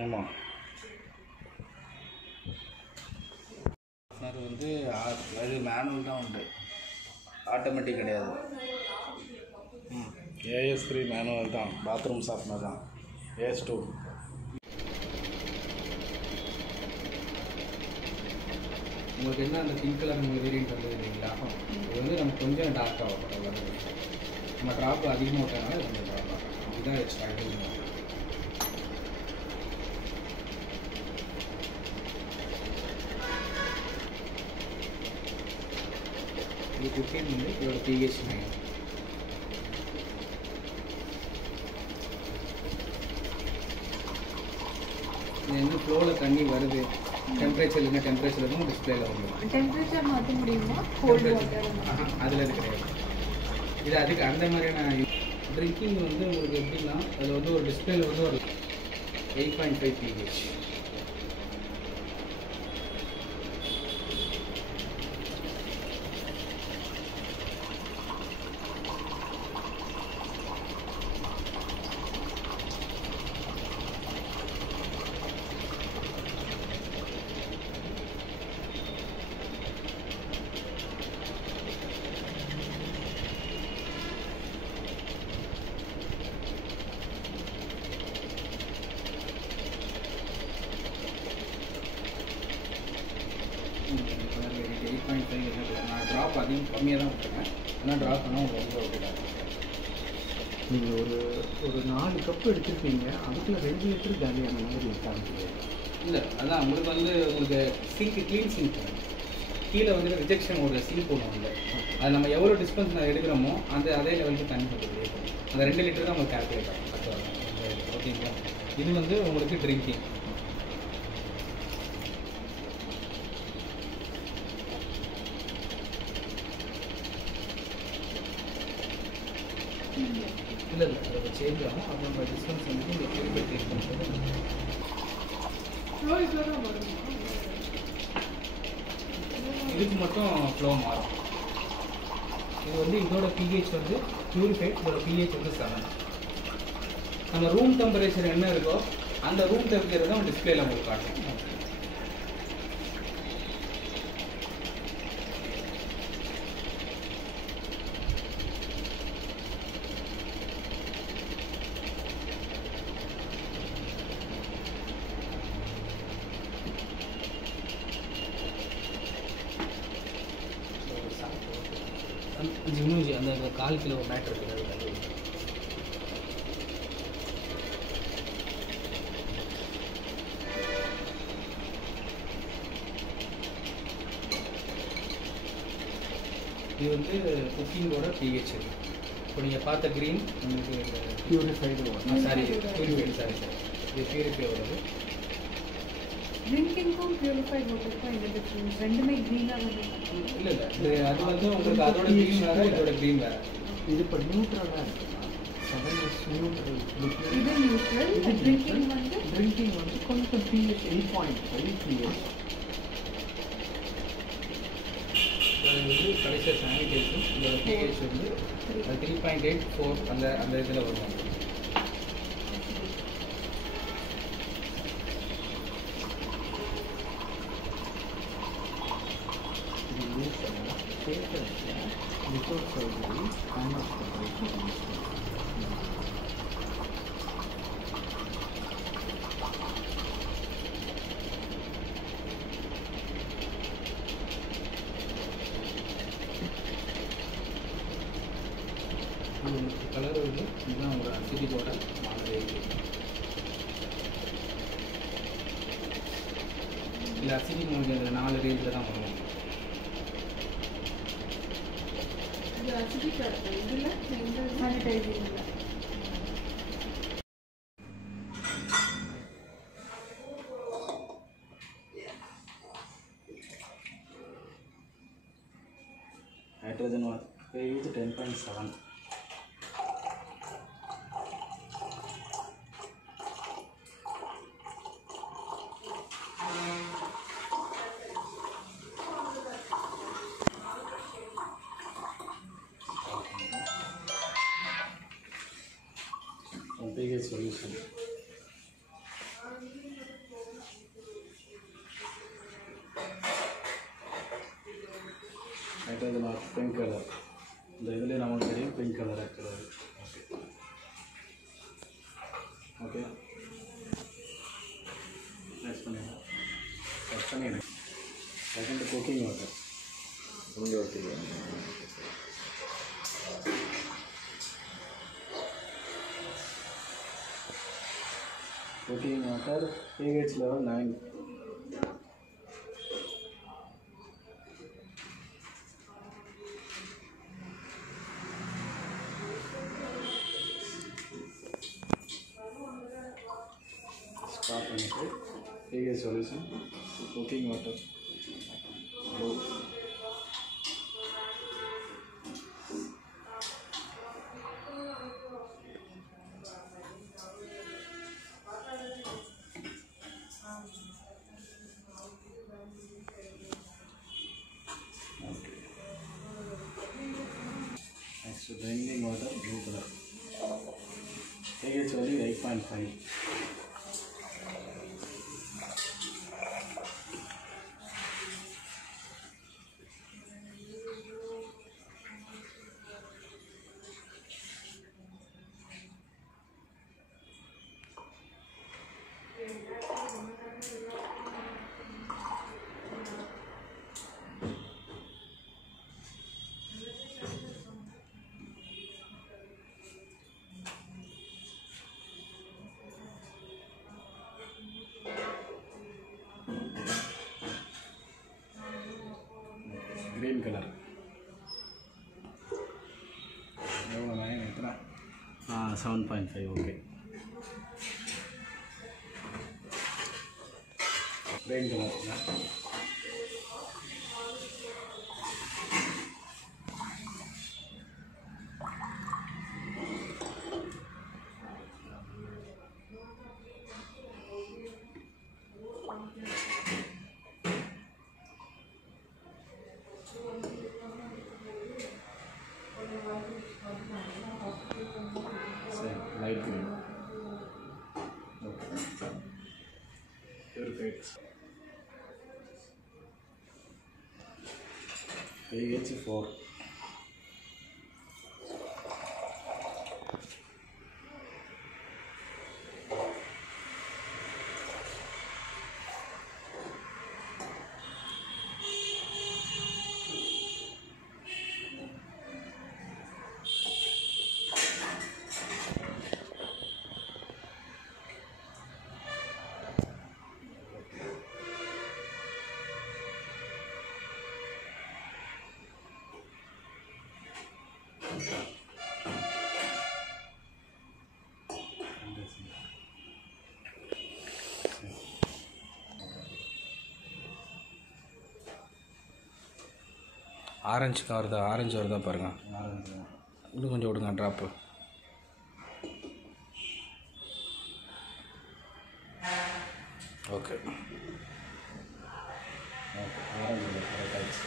ஆமாம். அது வந்து அது மேனுவல் தான் உண்டு, ஆட்டோமேட்டிக் கிடையாது. AS3 மேனுவல் தான், பாத்ரூம் ஷார்ப்னர் தான். AS2 உங்களுக்கு என்ன அந்த பிங்க் கலர் உங்களுக்கு வேரியன்ட் வந்து இல்லைங்களா, இது வந்து நமக்கு கொஞ்சம் டார்க்காக வரும். நம்ம ட்ராப் அதிகமாக விட்டனால கொஞ்சம் ட்ராப் ஆகும். இதுதான் எக்ஸ்ட்ரா இது. இது 15 வந்து இதோட pH 9. என்ன ஃப்ளோவில் தண்ணி வருது, டெம்பரேச்சர் இல்லைன்னா டெம்பரேச்சர் இருக்கும் டிஸ்பிளேல வந்துடும். டெம்பரேச்சர் மாற்ற முடியுமா? கோல்ட் வாட்டர் அதில் இது கிடையாது. இது அதுக்கு அந்த மாதிரியான ட்ரிங்கிங் வந்து உங்களுக்கு எப்படின்னா, அதில் வந்து ஒரு டிஸ்பிளேல வந்து ஒரு 8.5 pH. நான் ட்ராப் அதிகம் கம்மியாக தான் விட்டுருக்கேன், ஆனால் ட்ராப் பண்ணால் ரொம்ப விட்டுட்டாங்க. நீங்கள் ஒரு 4 கப்பு எடுத்துருப்பீங்க, அதுக்குள்ள 2 லிட்டர் காலியான மாதிரி இருக்காங்க. இல்லை, அதான் உங்களுக்கு வந்து உங்களுக்கு சிங்க் க்ளீன் சிங்க் கீழே வந்து ரிஜெக்ஷன் ஒரு சிங்க் ஒன்று இல்லை, அது நம்ம எவ்வளோ டிஸ்பென்ஸ் எடுக்கிறோமோ அதே லெவலுக்கு தண்ணி கொடுக்குது. அந்த 2 லிட்டர் தான் உங்களுக்கு கால்குலேட் ஆகும். ஓகேங்களா? இது வந்து உங்களுக்கு ட்ரிங்கிங். இல்லை அதோட சேஞ்ச் ஆகும். அப்போ நம்ம டிஸ்டன்ஸ் வந்து இந்த பியூரிஃபை டேக் பண்ணுறது இதுக்கு மட்டும் ஃப்ளோ மாறும். இது வந்து இதோட pH வந்து பியூரிஃபைட், இதோட pH வந்து 7. நம்ம ரூம் டெம்பரேச்சர் என்ன இருக்கோ அந்த ரூம் டெம்பரேச்சர் தான் டிஸ்பிளேல உங்களுக்கு காட்டும். ஜிம்னூஜி அந்த 1/4 கிலோ மேட்ரு இருக்குது. இது வந்து குக்கிங்கோட pH. இப்போ நீங்கள் பார்த்த க்ரீன் உங்களுக்கு பியூரிஃபைடு சாரி பியூரிஃபைடு சாரி இது பியூரிஃபை வருது. ட்ரிங்கிங்கும் பியூரிஃபைட் வாட்டருக்கும் என்ன டிஃப்ரென்ஸ்? ரெண்டுமே க்ரீனாக வருது. இல்லை அது வந்து உங்களுக்கு அதோட க்ரீன் வேறு, இதோட க்ரீன் வேறு. இது இப்போ நியூட்ரலாக இருக்குன்னா 7 is நியூட்ரல். இது நியூட்ரல். ட்ரிங்கிங் வந்து கொஞ்சம் pH 8.5 pH. இது வந்து கடைசியாக சானிடேஷன். இதோட pH வந்து 3.84 அந்த இதில் வருவாங்க. Before surgery, how much preparation is there? Colour வந்து இதுதான் ஒரு அசிடிக்கோட இல்லை அசிடிக் உங்களுக்கு 4 ரேஞ்சில் தான் வரும். சானிடைசிங் இல்லை. hydrogen pH 10.7. pH solution. Hydrogen of pink color. The இதுல நமக்கு தெரியும் pink color actually. Okay. Next பண்ணிடுங்க. Second cooking water. இங்கே ஊற்றிக்கலாம். Cooking water, pH level 9. Stop பண்ணிட்டு pH solution, cooking water. Low. Next, drinking water, blue color. pH value 8.5. Green color. எவ்வளோ nine எத்தனை 7.5 okay. green color. Light green. Okay. Purified. pH 4. Orange வருதா? Orange வருதா பாருங்கள். இன்னும் கொஞ்சம் விடுங்க ட்ராப்பு. ஓகே. ஆரஞ்சு கரெக்டாகிடுச்சு.